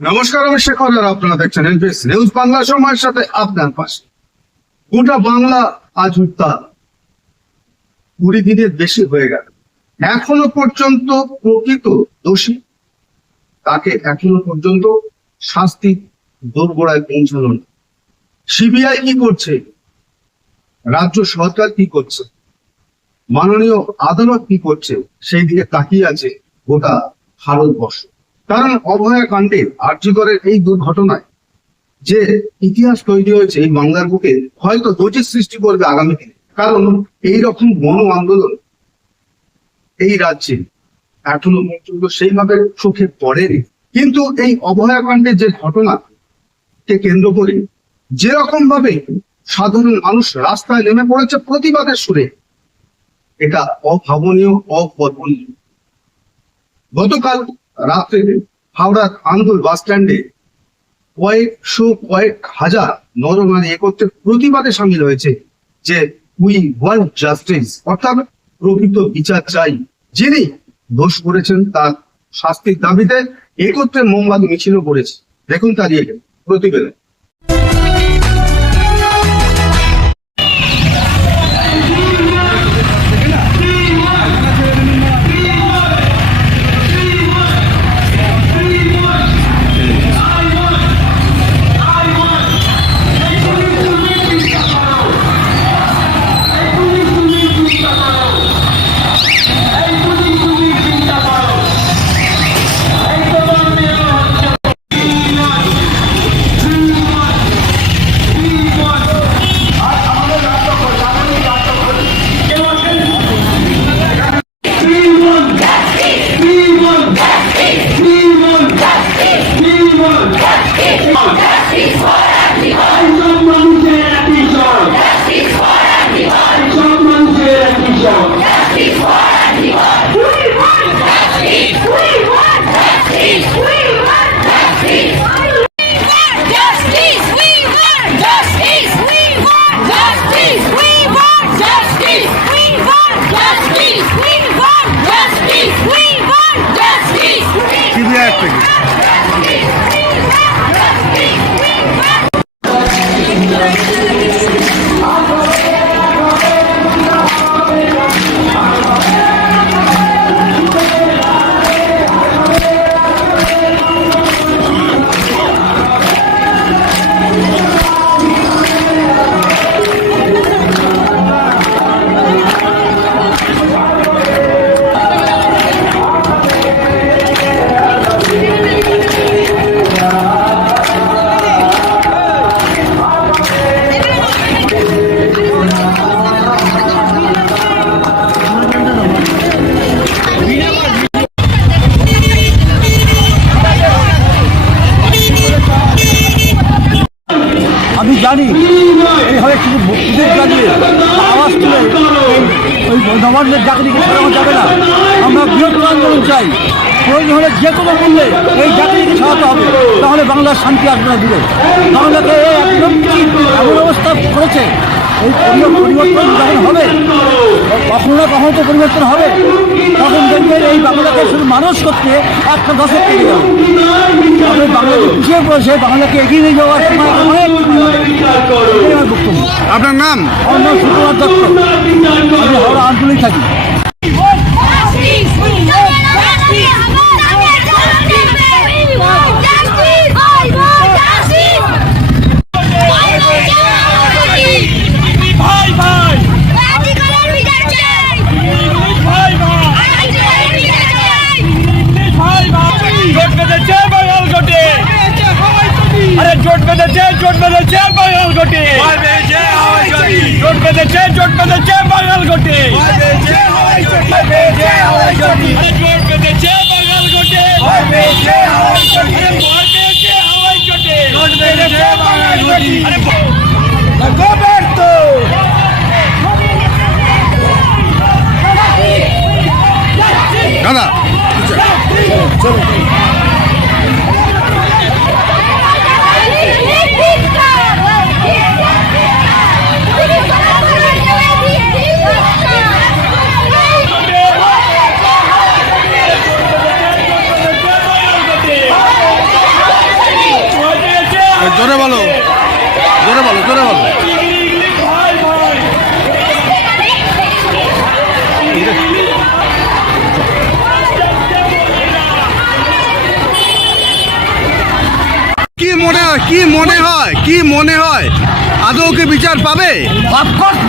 নমস্কার, আমি শেখর আপনারা দেখছেন এনপিএস নিউজ বাংলা সময়ের সাথে আপনার পাশে। গোটা বাংলা আজ উত্তাল। কুড়ি দিনের বেশি হয়ে গেল। এখনও পর্যন্ত প্রকৃত দোষী। তাকে এখনও পর্যন্ত শাস্তি দোরগোড়ায় পৌঁছানো না। সিবিআই কি করছে? রাজ্য সরকার কি করছে? মাননীয় আদালত কি করছে? সেই দিকে তাকিয়ে আছে গোটা ভারতবর্ষ। কারণ অভয়া কাণ্ডে আর্যিকরের এই দুর্ঘটনায় যে ইতিহাস তৈরি হয়েছে এই বাংলার বুকে, হয়তো দোষের সৃষ্টি করবে আগামী দিনে। কারণ এই রকম গণ আন্দোলন এই রাজ্যে এখনও পর্যন্ত সেইভাবে চোখে পড়েনি। কিন্তু এই অভয়া কাণ্ডের যে ঘটনা কে কেন্দ্র করে যেরকম ভাবে সাধারণ মানুষ রাস্তায় নেমে পড়েছে প্রতিবাদের সুরে, এটা অভাবনীয়, অকল্পনীয়। গতকাল রাত্রে হাওড়ার আন্দোল বাস স্ট্যান্ডে কয়েকশো কয়েক হাজার নরনারী একত্রে প্রতিবাদে সামিল হয়েছে যে উই ওয়ান্ট জাস্টিস। অর্থাৎ প্রকৃত বিচার চাই। যিনি দোষ করেছেন তার শাস্তির দাবিতে একত্রে মোমবাদ মিছিলও করেছে। দেখুন তারিয়ে প্রতিবেদন। yeah আন্দোলন চাই। প্রয়োজন হলে যে কোনো মূল্যে এই চাকরিকে সরাতে হবে। তাহলে বাংলার শান্তি আসবে না দূরে। বাংলাকে এই একদম কি এমন অবস্থা করেছে। এই পরিবর্তন যখন হবে কখনো না কখনো তো পরিবর্তন হবে। তখন দেখবেন এই বাংলাকে শুধু মানুষ করতে একটা দশক কেটে যাবে। তবে বাংলাকে পিছিয়ে পড়েছে বাংলাকে এগিয়ে নিয়ে যাওয়ার সময় অনেক আমার বক্তব্য। আপনার নাম? আমার নাম সুকুমার দত্ত। আমি হাওড়া আঞ্চলিক থাকি Justice! We want justice! We want justice! I want justice! ভাই ভাই রাধিকারের বিচার চাই! ভাই ভাই রাধিকারের বিচার চাই! ভাই ভাই জোট বেঁধেছে বাঙাল গোটে আরে জোট বেঁধেছে জোট বেঁধেছে বাঙাল গোটে জোট জোট বেঁধেছে বাঙাল গোটে আরে জোট বেঁধেছে বাঙাল মনে হয়? কি মনে হয়? আদৌ কি বিচার পাবে?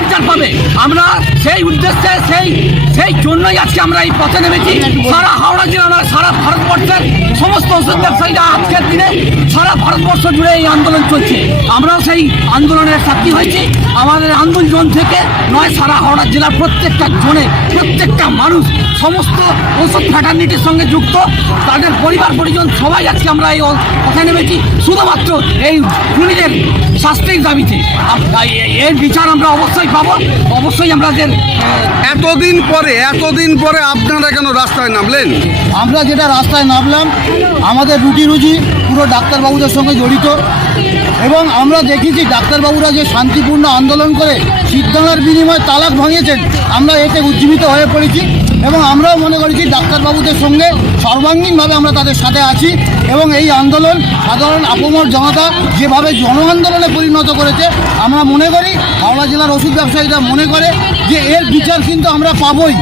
বিচার পাবে। আমরা সেই উদ্দেশ্যে, সেই সেই জন্যই আজকে আমরা এই পথে নেমেছি। সারা হাওড়া জেলা নয় সারা ভারতবর্ষের সমস্ত ওষুধ ব্যবসায়ীরা আজকের দিনে সারা ভারতবর্ষ জুড়ে এই আন্দোলন চলছে। আমরাও সেই আন্দোলনের সাক্ষী হয়েছি। আমাদের আন্দোলন থেকে নয়, সারা হাওড়া জেলার প্রত্যেকটা জনে, প্রত্যেকটা মানুষ, সমস্ত ওষুধ ফ্যাটার্নিটির সঙ্গে যুক্ত, তাদের পরিবার, পরিজন সবাই আজকে আমরা এই পথে নেমেছি। শুধুমাত্র এই খুনিদের শাস্তির দাবিতে। এর বিচার আমরা অবশ্যই পাবো। অবশ্যই আমাদের আহ, এতদিন পরে এতদিন পরে আপনারা কেন রাস্তায় নামলেন? আমরা যেটা রাস্তায় নামলাম আমাদের রুটি রুজি পুরো ডাক্তারবাবুদের সঙ্গে জড়িত এবং আমরা দেখেছি ডাক্তারবাবুরা যে শান্তিপূর্ণ আন্দোলন করে সিদ্ধান্তের বিনিময়ে তালাক ভাঙিয়েছেন আমরা এতে উজ্জীবিত হয়ে পড়েছি এবং আমরাও মনে করেছি ডাক্তারবাবুদের সঙ্গে সর্বাঙ্গীনভাবে আমরা তাদের সাথে আছি এবং এই আন্দোলন সাধারণ আপমর জনতা যেভাবে জন আন্দোলনে পরিণত করেছে আমরা মনে করি হাওড়া জেলার ওষুধ ব্যবসায়ীরা মনে করে যে এর বিচার কিন্তু আমরা পাবই।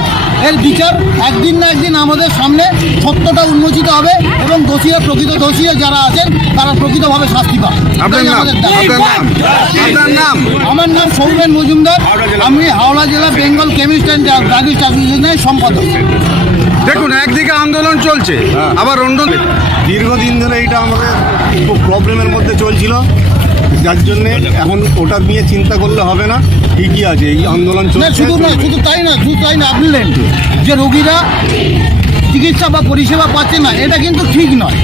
এর বিচার একদিন না একদিন আমাদের সামনে সত্যটা উন্মোচিত হবে এবং দোষীরা প্রকৃত দোষীরা যারা আছেন তারা প্রকৃতভাবে শাস্তি পাবে। নাম? আমাদের দাবি। আপনার নাম? নাম? আমার নাম সৌমেন মজুমদার। আমি হাওড়া জেলা বেঙ্গল কেমিস্ট অ্যান্ড ড্রাগিস্ট অ্যাসোসিয়েশনের সম্পাদক। দেখুন একদিকে আন্দোলন চলছে আবার অন্য দীর্ঘদিন ধরে এটা আমাদের খুব প্রবলেমের মধ্যে চলছিল। যার জন্যে এখন ওটা নিয়ে চিন্তা করলে হবে না ঠিকই আছে এই আন্দোলন না শুধু না শুধু তাই না শুধু তাই না বুঝলেন যে রোগীরা চিকিৎসা বা পরিষেবা পাচ্ছে না এটা কিন্তু ঠিক নয়।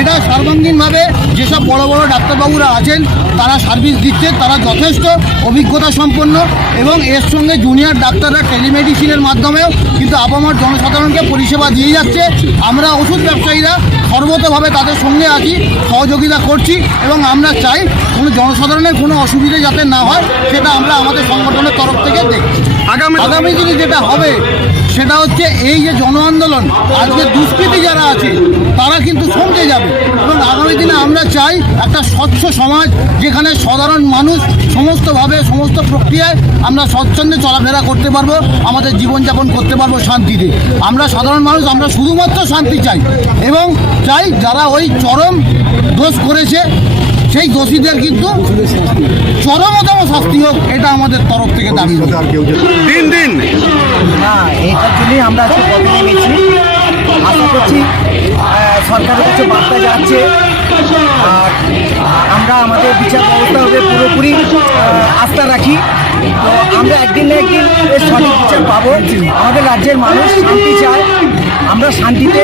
এটা সর্বাঙ্গীনভাবে যেসব বড় বড় ডাক্তারবাবুরা আছেন তারা সার্ভিস দিচ্ছে তারা যথেষ্ট অভিজ্ঞতা সম্পন্ন এবং এর সঙ্গে জুনিয়র ডাক্তাররা টেলিমেডিসিনের মাধ্যমেও কিন্তু আপামর জনসাধারণকে পরিষেবা দিয়ে যাচ্ছে। আমরা ওষুধ ব্যবসায়ীরা সর্বতভাবে তাদের সঙ্গে আছি সহযোগিতা করছি এবং আমরা চাই কোনো জনসাধারণের কোনো অসুবিধে যাতে না হয় সেটা আমরা আমাদের সংগঠনের তরফ থেকে দেখছি। আগামী আগামী দিনে যেটা হবে সেটা হচ্ছে এই যে জন আন্দোলন আজকে দুষ্কৃতি যারা আছে তারা কিন্তু সঙ্গে যাবে। আগামী দিনে আমরা চাই একটা স্বচ্ছ সমাজ যেখানে সাধারণ মানুষ সমস্তভাবে সমস্ত প্রক্রিয়ায় আমরা স্বচ্ছন্দে চলাফেরা করতে পারব আমাদের জীবনযাপন করতে পারব শান্তিতে। আমরা সাধারণ মানুষ আমরা শুধুমাত্র শান্তি চাই এবং চাই যারা ওই চরম দোষ করেছে সেই দোষীদের কিন্তু চরমতম শাস্তি হোক এটা আমাদের তরফ থেকে দাবি দিন দিন। না এইটার জন্যই আমরা আজকে পথে নেমেছি। আশা করছি সরকারের কাছে বার্তা যাচ্ছে। আর আমরা আমাদের বিচার ব্যবস্থা হবে পুরোপুরি আস্থা রাখি। তো আমরা একদিন না একদিন এর সঠিক বিচার পাবো। আমাদের রাজ্যের মানুষ শান্তি চায়। আমরা শান্তিতে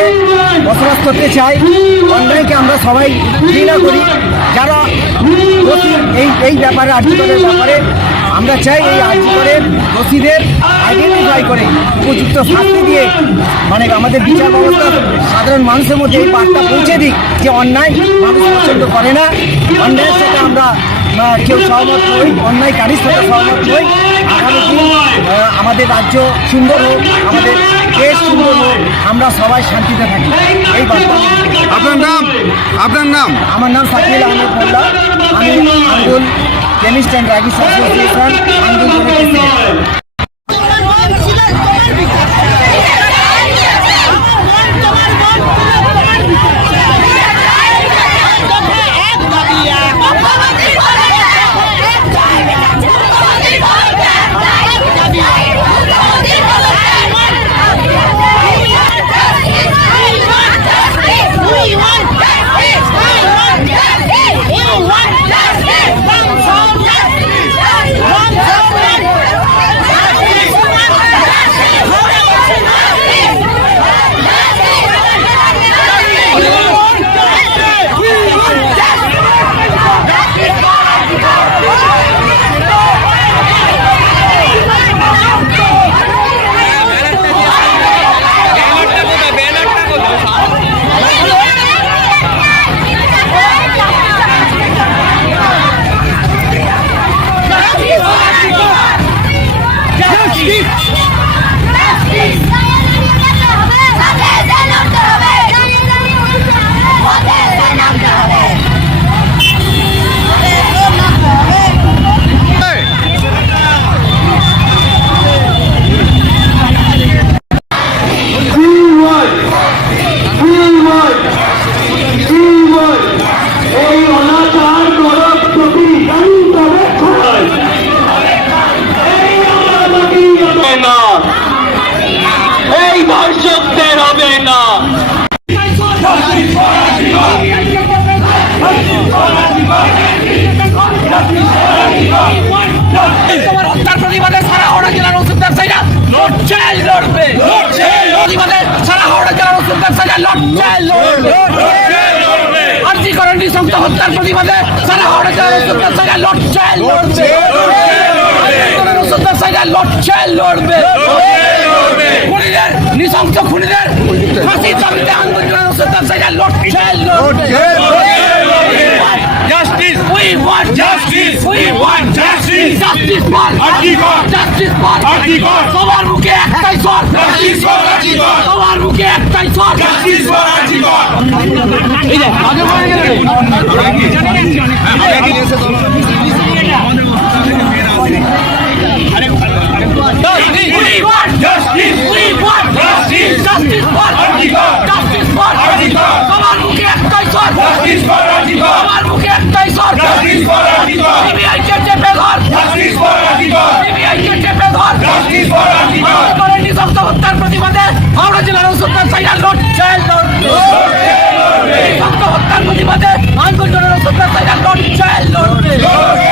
বসবাস করতে চাই। অন্যায়কে আমরা সবাই ঘৃণা করি। যারা এই এই ব্যাপারে আর্থিকতার ব্যাপারে আমরা চাই এই আর্থিকরের দোষীদের আইডেন্টিফাই করে উপযুক্ত শাস্তি দিয়ে। মানে আমাদের বিচার ব্যবস্থা সাধারণ মানুষের মধ্যে এই বার্তা পৌঁছে দিক যে অন্যায় মানুষ পছন্দ করে না। অন্যায়ের সাথে আমরা কেউ সহমত নই অন্যায়কারীর সাথে সহমত নই। আগামী দিন আমাদের রাজ্য সুন্দর হোক আমাদের দেশ সুন্দর হোক আমরা সবাই শান্তিতে থাকি। এই বার্তা। আপনার নাম? আপনার নাম? আমার নাম সাকিল আহমেদ মোল্লা। আমি আন্দোল কেমিস্ট অ্যান্ড ড্রাগিস্ট অ্যাসোসিয়েশন ব্যবসায়ীরা লড়ছে লড়বে আর্জি করেন হত্যার প্রতিবাদে সারা হাওড়া লড়ছে লড়বে লড়ছে লড়বে খুনিদের খুনিদের ফাঁসির দাবিতে আন্দোলনের ওষুধ ব্যবসায়ীরা লড়ছে লড়বে Justice! We want Justice! We want Article! Justice for Article! সবার মুখে একটাই Article! সবার মুখে একটাই স্বর Justice for Article! এই যে আগে বলে গেলে প্রতিবাদে হাওড়া জেলার ব্যবসায়ীরা লড়ছে লড়বে নিঃশব্দ হত্যার প্রতিবাদে আন্দোলনের ওষুধ ব্যবসায়ীরা লড়ছে লড়বে মহিলাই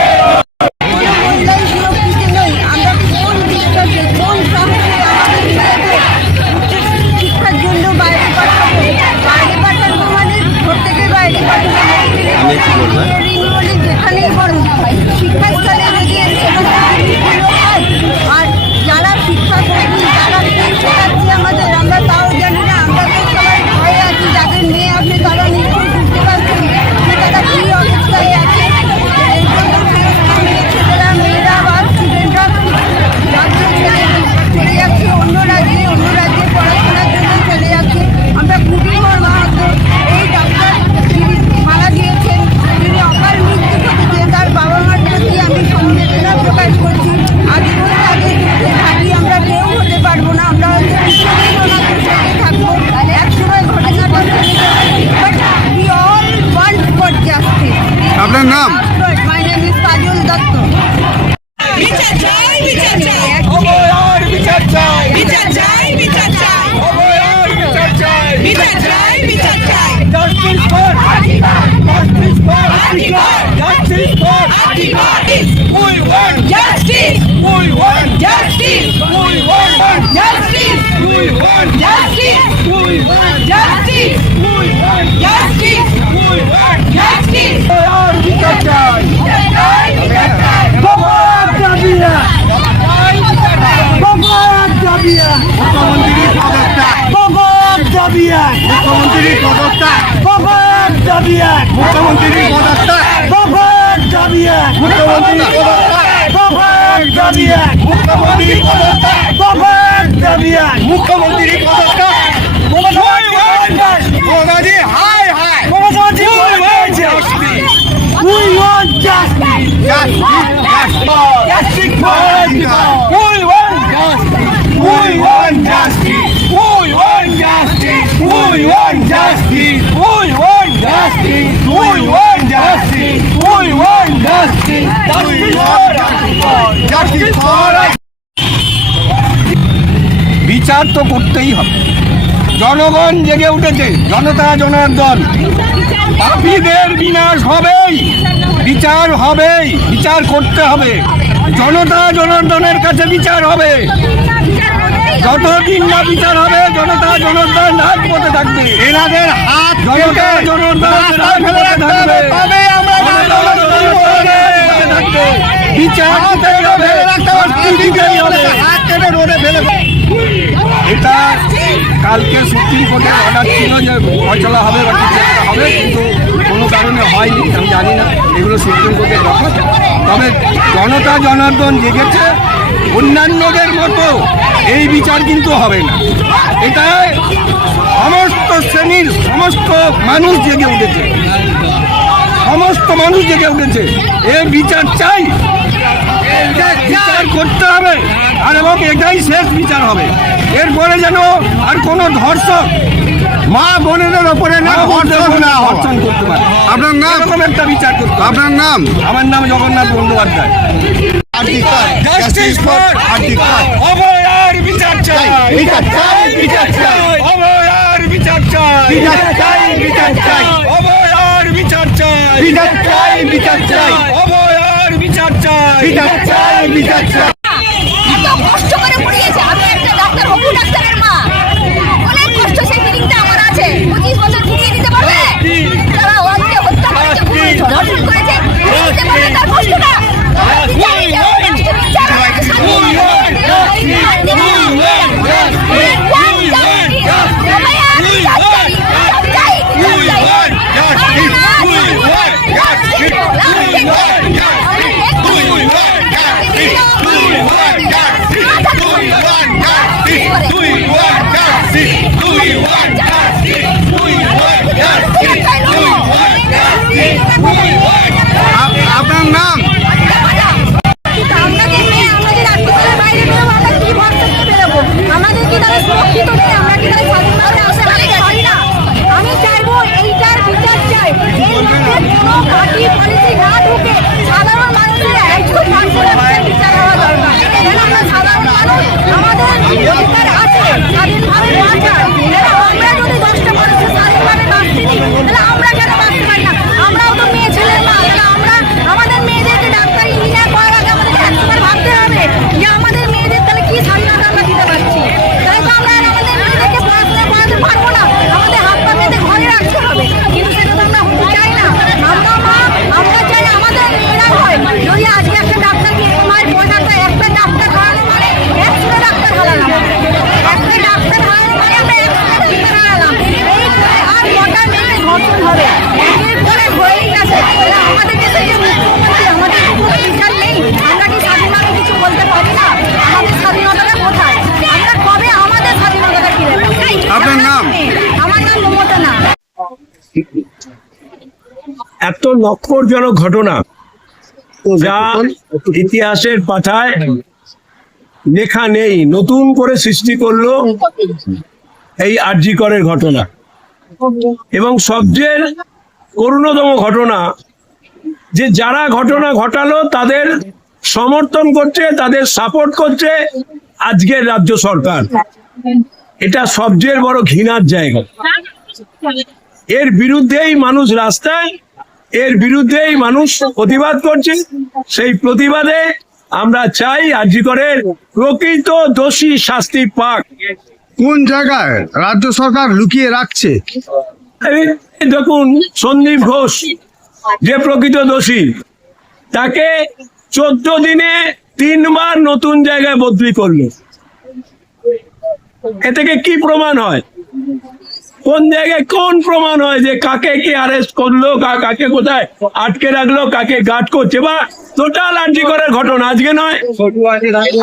We want justice We want justice We want justice We want justice অবয়ার বিচার চাই চাই বিচার চাই বাবার দাবি এক বাবার দাবি এক মুখ্যমন্ত্রীর পদত্যাগ বাবার দাবি এক মুখ্যমন্ত্রীর পদত্যাগ বাবার দাবি এক মুখ্যমন্ত্রীর পদত্যাগ বাবার দাবি এক মুখ্যমন্ত্রীর পদত্যাগ বাবার পদত্যাগ মোদাজি হাই হাই We want justice. We want justice We want justice We want justice We want justice justice We want justice We want justice Justice for justice বিচার তো করতেই হবে। জনগণ জেগে উঠেছে জনতা জনার্দন। পাপীদের বিনাশ হবেই বিচার হবেই বিচার করতে হবে। জনতা জনার্দনের কাছে বিচার হবে। যতদিন না বিচার হবে জনতা জনার্দন রাজপথে থাকবে? এনাদের হাত এটা কালকে সুপ্রিম কোর্টের অর্ডার ছিল যে ফয়সলা হবে বা কিছু হবে কিন্তু কোনো কারণে হয়নি আমি জানি না। এগুলো সুপ্রিম কোর্টের ব্যাপার। তবে জনতা জনার্দন জেগেছে। অন্যান্যদের মতো এই বিচার কিন্তু হবে না। এটা সমস্ত শ্রেণির সমস্ত মানুষ জেগে উঠেছে। সমস্ত মানুষ জেগে উঠেছে। এর বিচার চাই। বিচার করতে হবে। আর এবং এটাই শেষ বিচার হবে। এরপরে যেন আর কোনো ধর্ষক মা বোনেদের ওপরে না ধর্ষণ না ধর্ষণ করতে পারে। আপনার নাম? একটা বিচার করতে আপনার নাম? আমার নাম জগন্নাথ বন্দ্যোপাধ্যায়। বিচার চাই বিচার চাই, বিচার চাই। অবয়ার বিচার চাই। বিচার চাই, বিচার চাই। অবয়ার বিচার চাই। বিচার চাই বিচার চাই। অভয়ার বিচার চাই। বিচার চাই বিচার চাই। সাধারণ মানুষ আমাদের আছে। স্বাধীনভাবে বাঁচার আপনার নাম? আমার নাম মমতা না। এত নক্ষরজনক ঘটনা। যা ইতিহাসের পাতায় লেখা নেই নতুন করে সৃষ্টি করল এই আরজিকরের ঘটনা। এবং সবচেয়ে করুণতম ঘটনা যে যারা ঘটনা ঘটালো তাদের সমর্থন করছে তাদের সাপোর্ট করছে আজকের রাজ্য সরকার। এটা সবচেয়ে বড় ঘৃণার জায়গা। এর বিরুদ্ধেই মানুষ রাস্তায় এর বিরুদ্ধেই মানুষ প্রতিবাদ করছে। সেই প্রতিবাদে আমরা চাই আরজিকরের প্রকৃত দোষী শাস্তি পাক। কোন জায়গায় রাজ্য সরকার লুকিয়ে রাখছে? দেখুন সন্দীপ ঘোষ যে প্রকৃত দোষী তাকে চোদ্দ দিনে তিনবার নতুন জায়গায় বদলি করল। এ থেকে কি প্রমাণ হয়? কোন জায়গায় কোন প্রমাণ হয় যে কাকে কি অ্যারেস্ট করল কাকে কোথায় আটকে রাখল, কাকে গার্ড করছে? বা টোটাল আরজি করার ঘটনা আজকে নয়।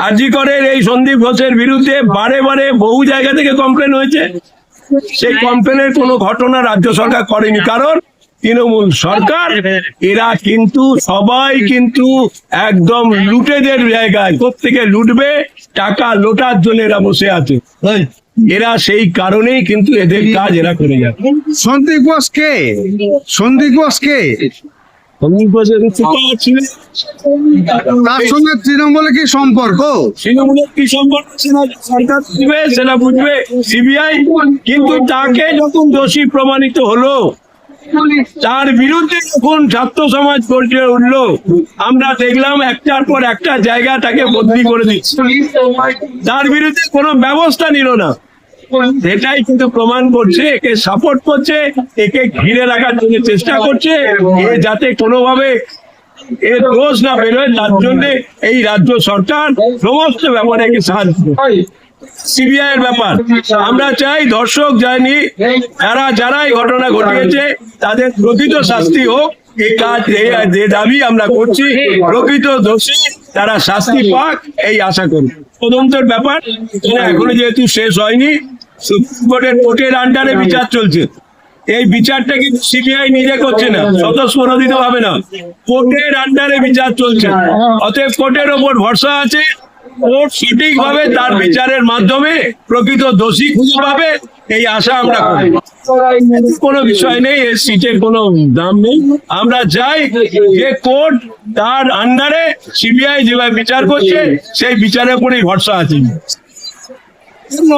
আরজি করের এই সন্দীপ ঘোষের বিরুদ্ধে বারে বারে বহু জায়গা থেকে কমপ্লেন হয়েছে। সেই কমপ্লেনের কোনো ঘটনা রাজ্য সরকার করেনি। কারণ তৃণমূল সরকার, এরা কিন্তু সবাই কিন্তু একদম লুটেদের জায়গায়। প্রত্যেকে লুটবে, টাকা লোটার জন্য এরা বসে আছে। এরা সেই কারণেই কিন্তু এদের কাজ এরা করে যাবে সন্দীপ ঘোষ কে? সন্দীপ ঘোষ কে? তার সঙ্গে তৃণমূলে কি সম্পর্ক? তৃণমূলের কি সম্পর্ক সেটা সরকার বুঝবে সেটা বুঝবে। সিবিআই কিন্তু তাকে যখন দোষী প্রমাণিত হলো তার বিরুদ্ধে যখন ছাত্র সমাজ গর্জে উঠল, আমরা দেখলাম একটার পর একটা জায়গা তাকে বদলি করে দিচ্ছে। তার বিরুদ্ধে কোনো ব্যবস্থা নিল না। এটাই কিন্তু প্রমাণ করছে, একে সাপোর্ট করছে, একে ঘিরে রাখার জন্য চেষ্টা করছে যাতে কোনোভাবে এর দোষ না বেরোয়, তার জন্য এই রাজ্য সরকার সমস্ত ব্যাপারে সাহায্য সিবিআই এর ব্যাপার। আমরা চাই দর্শক যায়নি, যারা যারা এই ঘটনা ঘটিয়েছে, তাদের প্রকৃত শাস্তি হোক। এই কাজ যে দাবি আমরা করছি, প্রকৃত দোষী, তারা শাস্তি পাক, এই আশা করি। তদন্তের ব্যাপার এখনও যেহেতু শেষ হয়নি সুপ্রিম কোর্টের কোর্টের আন্ডারে বিচার চলছে। এই বিচারটা কিন্তু সিবিআই নিজে করছে না? স্বতঃস্ফূর্ত হবে না। কোর্টের আন্ডারে বিচার চলছে। অতএব কোর্টের ওপর ভরসা আছে সঠিকভাবে তার বিচারের মাধ্যমে প্রকৃত দোষী খুঁজে পাবে, এই আশা আমরা করি। কোনো বিষয় নেই, এর সিটের কোনো দাম নেই। আমরা চাই যে কোর্ট তার আন্ডারে সিবিআই যেভাবে বিচার করছে, সেই বিচারের উপরেই ভরসা আছে।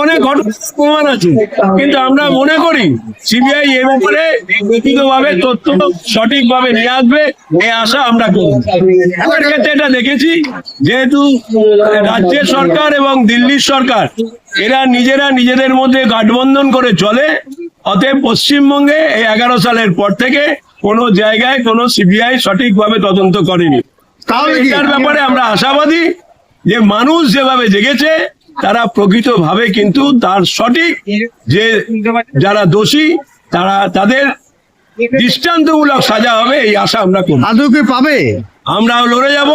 অনেক ঘটনা প্রমাণ আছে। কিন্তু আমরা মনে করি সিবিআই এর উপরে তথ্য সঠিকভাবে নিয়ে আসবে এই আশা আমরা করি। ক্ষেত্রে এটা দেখেছি যেহেতু রাজ্যের সরকার এবং দিল্লির সরকার এরা নিজেরা নিজেদের মধ্যে গাঠবন্ধন করে চলে অতএব পশ্চিমবঙ্গে এই এগারো সালের পর থেকে কোনো জায়গায় কোনো সিবিআই সঠিকভাবে তদন্ত করেনি। তাহলে এটার ব্যাপারে আমরা আশাবাদী যে মানুষ যেভাবে জেগেছে তারা প্রকৃতভাবে কিন্তু তার সঠিক যে যারা দোষী তারা তাদের দৃষ্টান্তমূলক সাজা হবে এই আশা আমরা করি। আদৌ কি পাবে? আমরা লড়ে যাব।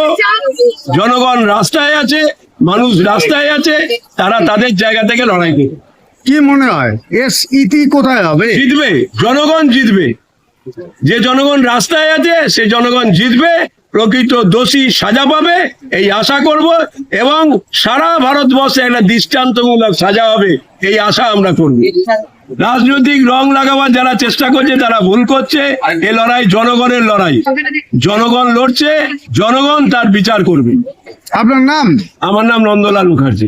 জনগণ রাস্তায় আছে মানুষ রাস্তায় আছে তারা তাদের জায়গা থেকে লড়াই করবে। কি মনে হয়? এস ইতি কোথায় হবে? জিতবে জনগণ জিতবে। যে জনগণ রাস্তায় আছে সে জনগণ জিতবে। প্রকৃত দোষী সাজা পাবে এই আশা করব এবং সারা ভারতবর্ষে একটা দৃষ্টান্তমূলক সাজা হবে এই আশা আমরা করব। রাজনৈতিক রং লাগাবার যারা চেষ্টা করছে তারা ভুল করছে এ লড়াই জনগণের লড়াই। জনগণ লড়ছে জনগণ তার বিচার করবে। আপনার নাম? আমার নাম নন্দলাল মুখার্জি।